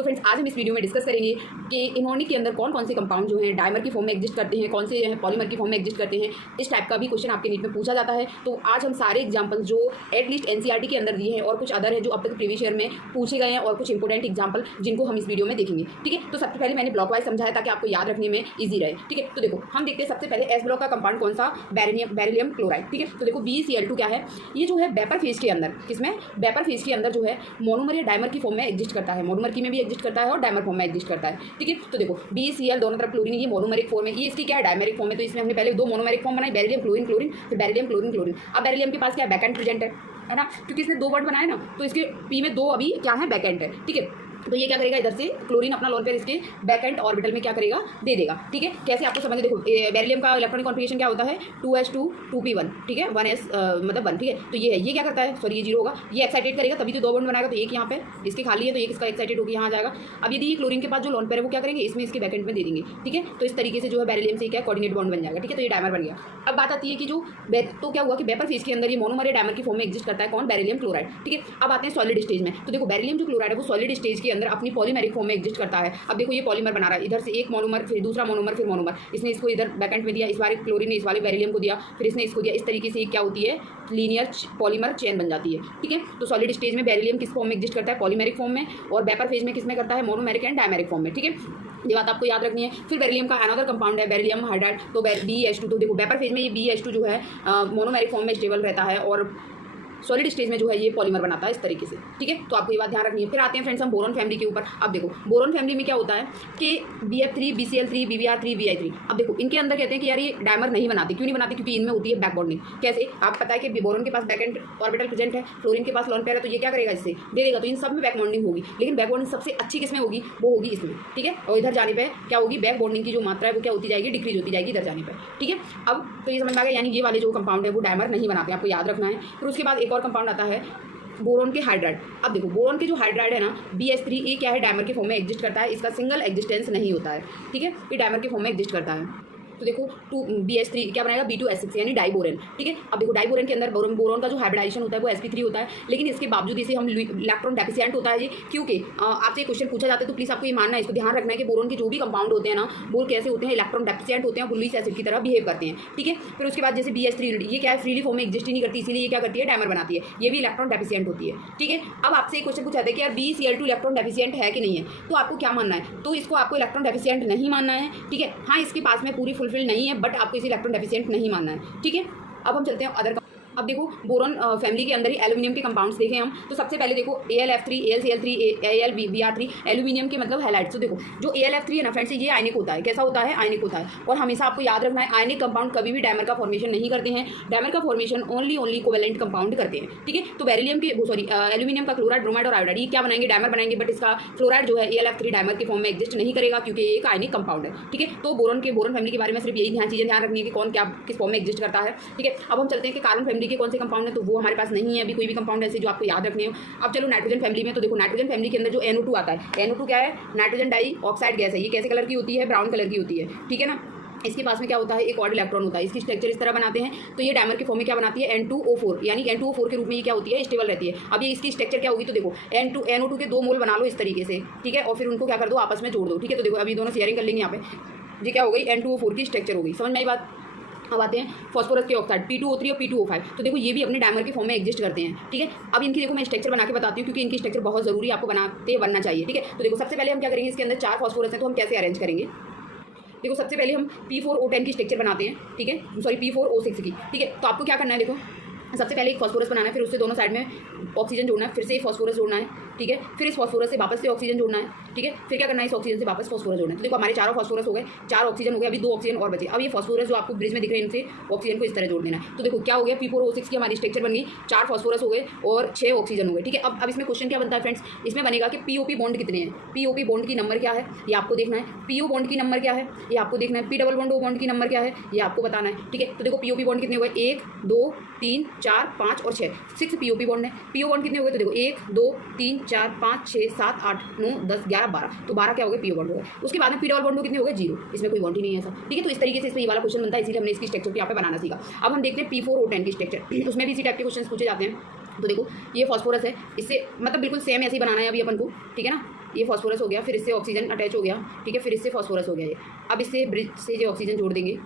तो फ्रेंड्स आज हम इस वीडियो में डिस्कस करेंगे कि इनऑर्गेनिक के अंदर कौन कौन से कंपाउंड जो हैं डायमर की फॉर्म में एग्जिस्ट करते हैं, कौन से पॉलीमर की फॉर्म में एग्जिस्ट करते हैं। इस टाइप का भी क्वेश्चन आपके नीट में पूछा जाता है। तो आज हम सारे एग्जाम्पल जो एटलीस्ट एनसीईआरटी के अंदर दिए हैं और कुछ अदर है जो अब तक प्रीवियस ईयर में पूछे गए हैं और कुछ इंपॉर्टेंट एग्जाम्पल जिनको हम इस वीडियो में देखेंगे। ठीक है, तो सबसे पहले मैंने ब्लॉक वाइज समझाया ताकि आपको याद रखने में ईजी रहे। ठीक है, तो देखो हम देखते हैं सबसे पहले एस ब्लॉक का कंपाउंड कौन सा, बेरिलियम क्लोराइड। ठीक है, तो देखो BeCl2 क्या है, ये जो है वेपर फेज के अंदर, किसमें वेपर फेज के अंदर जो है मोनोमर या डायमर की फॉर्म में एग्जिस्ट करता है। मोनोमर की में भी एग्जिस्ट करता है और डायमर फॉर्म में एग्जिस्ट करता है। ठीक है, तो देखो BeCl दोनों तरफ क्लोरीन, ये मोनोमेरिक फॉर्म है, ये इसकी क्या है डायमेरिक फॉर्म है। तो इसमें हमने पहले दो मोनोमेरिक फॉर्म बनाई, बेरिलियम क्लोरीन क्लोरीन, फिर बेरिलियम क्लोरीन क्लोरीन। अब बेरिलियम के पास क्या है, बैक एंड प्रेजेंट है ना, क्योंकि इसने दो वर्ड बनाए ना, तो इसके पी में दो अभी क्या है, बैक एंड है। ठीक है, तो ये क्या करेगा, इधर से क्लोरीन अपना लोन पेयर इसके बैक एंड ऑर्बिटल में क्या करेगा, दे देगा। ठीक है, कैसे आपको समझ, देखो बेरिलियम का इलेक्ट्रॉनिक कॉन्फिगरेशन क्या होता है, 2s2 2p1। ठीक है, 1s मतलब 1। ठीक है, तो ये है, ये क्या करता है, सॉरी ये 0 होगा, ये एक्साइटेड करेगा तभी तो दो बॉन्ड बनाएगा। तो एक यहाँ पे इसके खाली है तो एक इसका एक्साइटेड होकर यहाँ आ जाएगा। अब यदि ये क्लोरीन के पास जो लोन पेयर है वो क्या करेंगे, इसमें इसके बैक एंड में दे देंगे। ठीक है, तो इस तरीके से जो है बेरिलियम से क्या कोऑर्डिनेट बॉन्ड बन जाएगा। ठीक है, तो ये डायमर बन गया। अब बात आती है कि जो तो क्या हुआ कि वेपर फेज के अंदर ये मोनोमर या डायमर की फॉर्म में एग्जिस्ट करता है कौन, बेरिलियम क्लोराइड। ठीक है, अब आते हैं सॉलिड स्टेज में। तो देखो बेरिलियम जो क्लोराइड है वो सॉलिड स्टेज के अंदर अपनी पॉलीमेरिक फॉर्म में एग्जिस्ट करता है। अब देखो ये पॉलीमर बना रहा है, इधर से एक मोनोमर फिर दूसरा मोनोमर फिर मोनोमर, इसने इसको इधर बैकेंड में दिया, इस बार क्लोरीन ने इस वाले बेरिलियम को दिया, फिर इसने इसको दिया। इस तरीके से क्या होती है, लीनियर पॉलीमर चेन बन जाती है। ठीक है, तो सॉलिड स्टेज में बेरिलियम किस फॉर्म में एग्जिस्ट करता है, पॉलीमेरिक फॉर्म में, और वेपर फेज में किसमें करता है, मोनोमेरिक एंड डायमेरिक फॉर्म में। ठीक है, ये बात आपको याद रखनी है। फिर बेरिलियम का अनदर कंपाउंड है बेरिलियम हाइड्राइड, तो BeH2। तो देखो वेपर फेज में ये BeH2 जो है मोनोमेरिक फॉर्म में स्टेबल रहता है और सॉलिड स्टेज में जो है ये पॉलीमर बनाता है इस तरीके से। ठीक है, तो आपको ये बात ध्यान रखनी है। फिर आते हैं फ्रेंड्स हम बोरॉन फैमिली के ऊपर। अब देखो बोरॉन फैमिली में क्या होता है कि BF3 BCl3 BBr3 Bi3। अब देखो इनके अंदर कहते हैं कि यार ये डायमर नहीं बनाते, क्यों नहीं बनाते, क्योंकि इनमें होती है बैक बॉन्डिंग। कैसे, आप पता है कि बोरॉन के पास बैक एंड ऑर्बिटल प्रेजेंट है, फ्लोरीन के पास लोन पेयर है, तो ये क्या करेगा, इससे दे देगा, तो इन सब में बैक बॉन्डिंग होगी। लेकिन बैक बॉन्डिंग सबसे अच्छी किसमें होगी, वो होगी इसमें। ठीक है, और इधर जाने पर क्या होगी, बैक बॉन्डिंग की जो मात्रा है वो क्या होती जाएगी, डिक्रीज होती जाएगी इधर जाने पर। ठीक है, अब तो ये समझ में आ गया, यानी ये वाले जो कंपाउंड है वो डायमर नहीं बनाते, आपको याद रखना है। फिर उसके बाद एक और कंपाउंड आता है बोरॉन के हाइड्राइड। अब देखो बोरॉन के जो हाइड्राइड है ना BH3, ये क्या है, डायमर के फॉर्म में एग्जिस्ट करता है, इसका सिंगल एग्जिस्टेंस नहीं होता है। ठीक है, ये डायमर के फॉर्म में एग्जिस्ट करता है। तो देखो BH3 क्या बनाएगा, B2S6 यानी डाइबोरेन। ठीक है, अब देखो डाइबोरेन के अंदर बोरॉन का जो हाइब्रिडाइजेशन होता है वो sp3 होता है, लेकिन इसके बावजूद इसे हम इलेक्ट्रॉन डेफिशिएंट होता है ये, क्योंकि आपसे क्वेश्चन पूछा जाता है तो प्लीज़ आपको ये मानना है, इसको ध्यान रखना है कि बोरॉन के जो भी कंपाउंड होते हैं ना वो कैसे होते हैं, इलेक्ट्रॉन डेफिशिएंट होते हैं, बुलिक एसिड की तरह बिहेव करते हैं। ठीक है, फिर उसके बाद जैसे BH3 ये क्या है, फ्रीली फॉर्म में एग्जिस्ट ही नहीं करती, इसीलिए ये क्या करती है, डायमर बनाती है, ये भी इलेक्ट्रॉन डेफिशिएंट होती है। ठीक है, अब आपसे एक क्वेश्चन पूछा जाता है कि यार BeCl2 इलेक्ट्रॉन डेफिशिएंट है कि नहीं है, तो आपको क्या मानना है, तो इसको आपको इलेक्ट्रॉन डेफिशिएंट नहीं मानना है। ठीक है, हाँ इसके पास में पूरी फुलफिल नहीं है, बट आपको इसे इलेक्ट्रॉन डेफिशिएंट नहीं मानना है। ठीक है, अब हम चलते हैं अदर। अब देखो बोरॉन फैमिली के अंदर ही एल्यूमिनियम के कंपाउंड्स देखें हम, तो सबसे पहले देखो AlF3 AlCl3 AlBr3 एल्यूमिनियम के मतलब हैलाइड्स। तो देखो जो AlF3 है ना फ्रेंड्स, ये आयनिक होता है, कैसा होता है, आयनिक होता है। और हमेशा आपको याद रखना है आयनिक कंपाउंड कभी भी डायमर का फॉर्मेशन नहीं करते हैं, डायमर का फॉर्मेशन ओनली कोवेलेंट कंपाउंड करते हैं। ठीक है, तो बेरिलियम के एल्यूमिनियम का क्लोराइड, ब्रोमाइड और आयोडाइड ये क्या बनाएंगे, डायमर बनाएंगे, बट इसका फ्लोराइड जो है AlF3 डायमर के फॉर्म में एग्जिस्ट नहीं करेगा क्योंकि ये एक आयनिक कंपाउंड है। ठीक है, तो बोरॉन फैमिली के बारे में सिर्फ यही चीज़ें ध्यान रखनी है कि कौन क्या किस फॉर्म में एग्जिस्ट करता है। ठीक है, अब हम चलते हैं कि कार्बन फैमिली के कौन से कंपाउंड है, तो वो हमारे पास नहीं है अभी कोई भी कंपाउंड ऐसे जो आपको याद रखने हो। अब चलो नाइट्रोजन फैमिली में, तो देखो नाइट्रोजन फैमिली के अंदर जो NO2 आता है, NO2 क्या है, नाइट्रोजन डाइऑक्साइड गैस है, ये कैसे कलर की होती है, ब्राउन कलर की होती है। ठीक है ना, इसके पास में क्या होता है, एक और इलेक्ट्रॉन होता है, इसकी स्ट्रक्चर इस तरह बनाते हैं, तो ये डायमर के फॉर्म में क्या बनाती है, N2O4, यानी N2O4 के रूप में ये क्या होती है, स्टेबल रहती है। अब ये इसकी स्ट्रक्चर क्या होगी, तो देखो NO2 के 2 मोल बना लो इस तरीके से। ठीक है, और फिर उनको क्या कर दो, आपस में जोड़ दो। ठीक है, तो देखो अभी दोनों शेयरिंग कर लेंगे यहाँ पे, ये क्या हो गई, N2O4 की स्ट्रक्चर हो गई। समझ में आई बात। अब आते हैं फॉस्फोरस के ऑक्साइड P2O3 और P2O5। तो देखो ये भी अपने डायमर के फॉर्म में एग्जिस्ट करते हैं। ठीक है, अब इनकी देखो मैं स्ट्रक्चर बना के बताती हूँ क्योंकि इनकी स्ट्रक्चर बहुत जरूरी आपको बनना चाहिए। ठीक है, तो देखो सबसे पहले हम क्या करेंगे, इसके अंदर 4 फॉस्फोरस हैं, तो हम कैसे अरेंज करेंगे। देखो सबसे पहले हम P4O10 की स्ट्रक्चर बनाते हैं। ठीक है, सॉरी P4O6 की। ठीक है, तो आपको क्या करना है, देखो सबसे पहले एक फॉस्फोरस बनाना है, फिर उससे दोनों साइड में ऑक्सीजन जोड़ना है, फिर से एक फॉस्फोरस जोड़ना है। ठीक है, फिर इस फॉस्फोरस से वापस से ऑक्सीजन जोड़ना है। ठीक है, फिर क्या करना है, इस ऑक्सीजन से वापस फॉस्फोरस जोड़ना है। तो देखो हमारे 4 फॉस्फोरस हो गए, 4 ऑक्सीजन हो गए, अभी 2 ऑक्सीजन और बचे। अब ये फॉस्फोरस जो आपको ब्रिज में दिख रहे हैं, इनसे ऑक्सीजन को इस तरह जोड़ देना है। तो देखो क्या हो गया, P4O6 की हमारी स्ट्रक्चर बन गई, 4 फॉस्फोरस हो गए और 6 ऑक्सीजन हो गए। ठीक है, अब इसमें क्वेश्चन क्या बनता है फ्रेंड्स, इसमें बनेगा कि POP बॉन्ड कितने हैं, POP बॉन्ड की नंबर क्या है ये आपको देखना है, PO बॉन्ड की नंबर क्या है ये आपको देखना है, P double bond O bond की नंबर क्या है ये आपको बताना है। ठीक है, तो देखो POP बॉन्ड कितने हो गए, 1 2 3 4 5 और 6 POP बॉन्ड है। PO बॉन्ड कितने हो गए, तो देखो 1 2 3 4 5 6 7 8 9 10 11 12, तो 12 क्या हो गए, PO बॉन्ड हो गए। उसके बाद में P डबल बॉन्ड कितने हो गए, 0, इसमें कोई बॉन्ड ही नहीं है ऐसा। ठीक है, तो इस तरीके से इसमें ये वाला क्वेश्चन बनता है, इसलिए हमने इसकी स्ट्रक्चर यहाँ पे बनाना सीखा। अब हम देखते हैं P4O10 की स्ट्रक्चर, उसमें भी इसी टाइप के क्वेश्चन पूछे जाते हैं। तो देखो ये फॉस्फोरस है, इससे मतलब बिल्कुल सेम ऐसे ही बनाना है अभी अपन को। ठीक है ना, ये फॉस्फोरस हो गया, फिर इससे ऑक्सीजन अटैच हो गया, ठीक है, फिर इससे फॉस्फोरस हो गया ये। अब इससे ब्रिज से जो ऑक्सीजन जोड़ देंगे,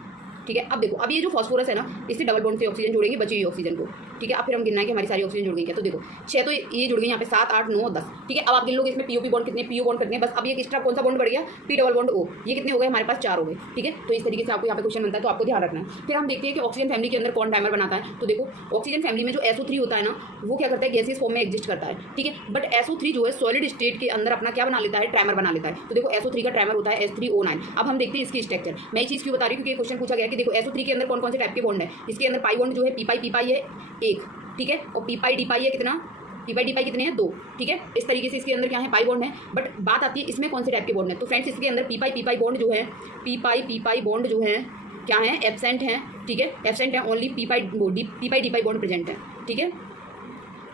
ठीक है। अब देखो, अब ये जो फॉस्फोरस है ना, इससे डबल बॉन्ड से ऑक्सीजन जोड़ेंगे बची हुई ऑक्सीजन को, ठीक है। अब फिर हम गिनना है कि हमारी सारी ऑक्सीजन जुड़ गई क्या। तो देखो 6 तो ये जुड़ गई यहाँ पे, 7 8 9 10, ठीक है। अब आप गिन लोगे इसमें पीओपी बॉन्ड कितने, पीओ बॉन्ड कितने, बस अब ये एक्स्ट्रा कौन सा बॉन्ड बढ़ गया, पी डबल बॉन्ड ओ, ये कितने हो गए हमारे पास, 4 हो गए, ठीक है। तो इस तरीके से आपको यहाँ पे क्वेश्चन बनता है, तो आपको ध्यान रखना है। फिर हम देखते हैं कि ऑक्सीजन फैमिली के अंदर कौन डायमर बनाता है। तो देखो ऑक्सीजन फैमिली में जो SO3 होता है ना, वो क्या करता है, गैसियस फॉर्म में एग्जिस्ट करता है, ठीक है। बट SO3 जो है सॉलिड स्टेट के अंदर अपना क्या बना लेता है, ट्राइमर बना लेता है। तो देखो SO3 का ट्राइमर होता है H3O9। अब हम देखते हैं इसकी स्ट्रक्चर। मैं ये चीज़ क्यों बता रही हूँ, क्योंकि क्वेश्चन पूछा गया कि देखो SO3 के अंदर कौन कौन से टाइप के बॉन्ड है। इसके अंदर पाई बॉन्ड जो है, पी पाई है 1, ठीक है, और पी पाई है कितना, पी पाई कितने हैं 2, ठीक है। इस तरीके से इसके अंदर क्या है, पाई बॉन्ड है। बट बात आती है इसमें कौन से टाइप के बॉन्ड है। तो फ्रेंड्स इसके अंदर पी पाई बॉन्ड जो है, पी पाई बॉन्ड जो है क्या है, एब्सेंट है, ठीक है, एब्सेंट है। ओनली पी पाई डी पाई बॉन्ड प्रेजेंट है, ठीक है।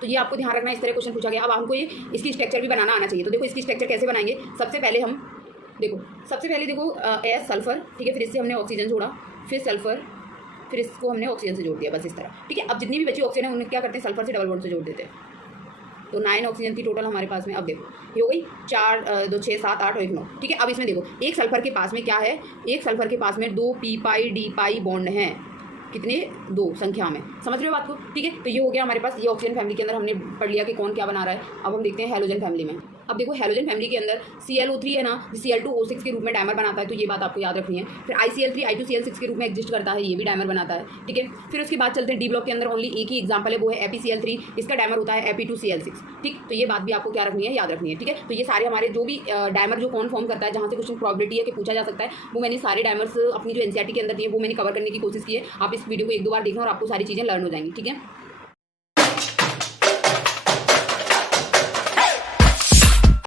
तो ये आपको ध्यान रखना है, इस तरह क्वेश्चन पूछा गया। अब हमको ये इसकी स्ट्रक्चर भी बनाना आना चाहिए। तो देखो इसकी स्ट्रक्चर कैसे बनाएंगे, सबसे पहले देखो एस सल्फर, ठीक है, फिर इससे हमने ऑक्सीजन जोड़ा, फिर सल्फर, फिर इसको हमने ऑक्सीजन से जोड़ दिया, बस इस तरह, ठीक है। अब जितनी भी बची ऑक्सीजन है उन्हें क्या करते हैं, सल्फर से डबल बॉन्ड से जोड़ देते हैं। तो 9 ऑक्सीजन थी टोटल हमारे पास में। अब देखो ये हो गई 4 2 6 7 8 और 1 9, ठीक है। अब इसमें देखो एक सल्फर के पास में क्या है, एक सल्फर के पास में 2 पी पाई डी पाई बॉन्ड हैं, कितने, 2 संख्या में, समझ रहे हो बात को, ठीक है। तो ये हो गया हमारे पास, ये ऑक्सीजन फैमिली के अंदर हमने पढ़ लिया कि कौन क्या बना रहा है। अब हम देखते हैं हैलोजन फैमिली में। अब देखो हैलोजन फैमिली के अंदर ClO3 है ना, Cl2O6 के रूप में डायमर बनाता है, तो ये बात आपको याद रखनी है। फिर ICl3 I2Cl6 के रूप में एग्जिस्ट करता है, ये भी डायमर बनाता है, ठीक है। फिर उसके बाद चलते हैं डी ब्लॉक के अंदर, ओनली एक ही एग्जाम्पल है, वो है FeCl3, इसका डायमर होता है Fe2Cl6, ठीक। तो ये बात भी आपको क्या रखनी है, याद रखनी है, ठीक है। तो ये सारे हमारे जो भी डायमर जो कौन फॉर्म करता है, जहाँ से क्वेश्चन प्रॉबिलिटी है कि पूछा जा सकता है, वो मैंने सारे डायमर्स अपनी जो NCERT के अंदर दिए वो मैंने कवर करने की कोशिश की है। आप इस वीडियो को 1-2 बार देखना और आपको सारी चीज़ें लर्न हो जाएंगी, ठीक है।